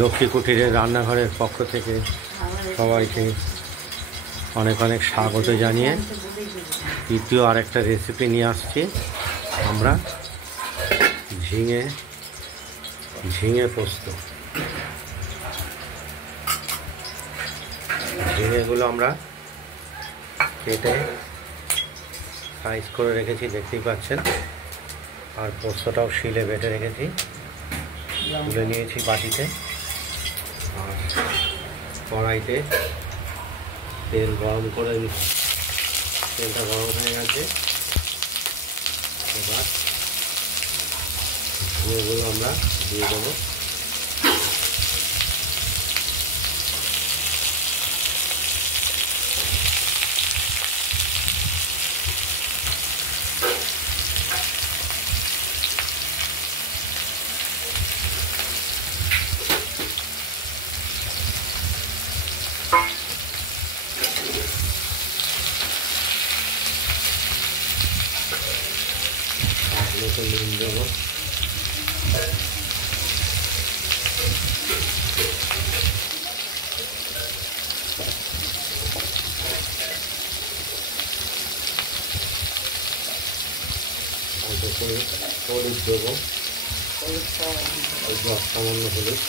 লক্ষ্মী কুটিরের রান্নাঘরের পক্ষ থেকে সবাইকে অনেক অনেক স্বাগত জানিয়ে তৃতীয় আরেকটা রেসিপি নিয়ে আসছি আমরা। ঝিঙে পোস্ত। ঝিঙেগুলো আমরা কেটে সাইজ করে রেখেছি, দেখতেই পাচ্ছেন। আর পোস্তটাও শিলে বেটে রেখেছি, তুলে নিয়েছি বাটিতে। আর কড়াইতে তেল গরম করে, তেলটা গরম হয়ে গেছে। এবার ঝিঙেগুলো আমরা দিয়ে দেবো। নুন দেবো, হলুদ দেবো, অল্প সামান্য হলুদ।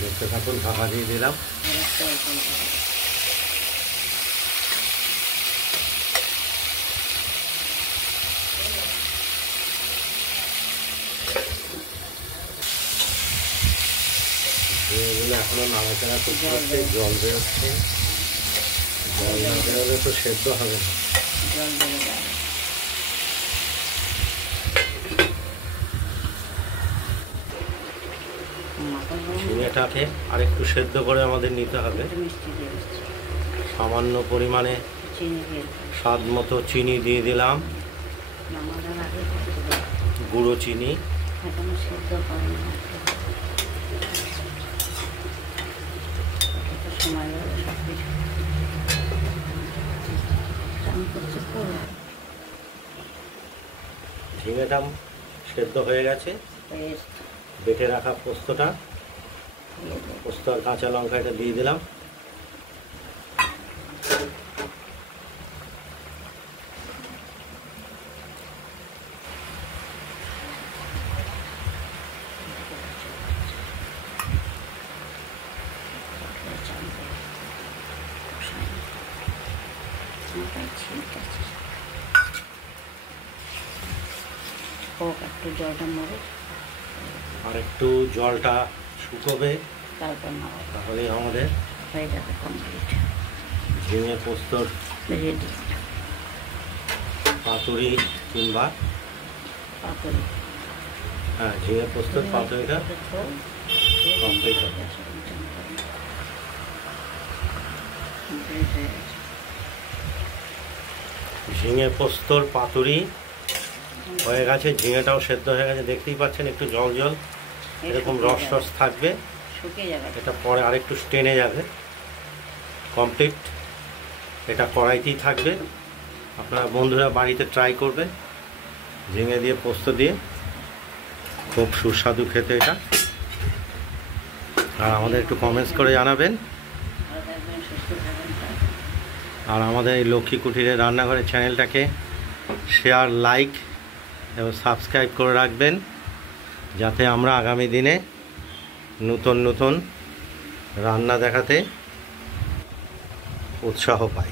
দেখতে থাকুন, ঢাকা দিয়ে দিলাম। এগুলো এখনো নাড়াচাড়া করতে করতে জল বেরোচ্ছে। জল না বেরোলে তো সেদ্ধ হবে না। ঝিঙেটাকে আরেকটু সেদ্ধ করে আমাদের নিতে হবে। সামান্য পরিমাণে স্বাদ মতো চিনি দিয়ে দিলাম, গুঁড়ো চিনি। ঝিঙেটা সেদ্ধ হয়ে গেছে। বেটে রাখা পোস্ত আর কাঁচা লঙ্কা এটা দিয়ে দিলাম। আর একটু জলটা শুকোবে, তাহলে আমাদের ঝিঙে পোস্তর পাতুরি কিংবা ঝিঙে পোস্তর পাতুরিটা কমপ্লিট হবে। ঝিঙে পোস্তর পাতুরি হয়ে গেছে। ঝিঙেটাও সেদ্ধ হয়ে গেছে, দেখতেই পাচ্ছেন। একটু জল জল এরকম রস থাকবে, এটা পরে আরেকটু টেনে যাবে। কমপ্লিট, এটা কড়াইতেই থাকবে। আপনারা বন্ধুরা বাড়িতে ট্রাই করবেন, ঝিঙে দিয়ে পোস্ত দিয়ে। খুব সুস্বাদু খেতে এটা। আর আমাদের একটু কমেন্টস করে জানাবেন। আর আমাদের এই লক্ষ্মী কুটিরের রান্নাঘরের চ্যানেলটাকে শেয়ার, লাইক এবং সাবস্ক্রাইব করে রাখবেন, যাতে আমরা আগামী দিনে নতুন নতুন রান্না দেখাতে উৎসাহ পাই।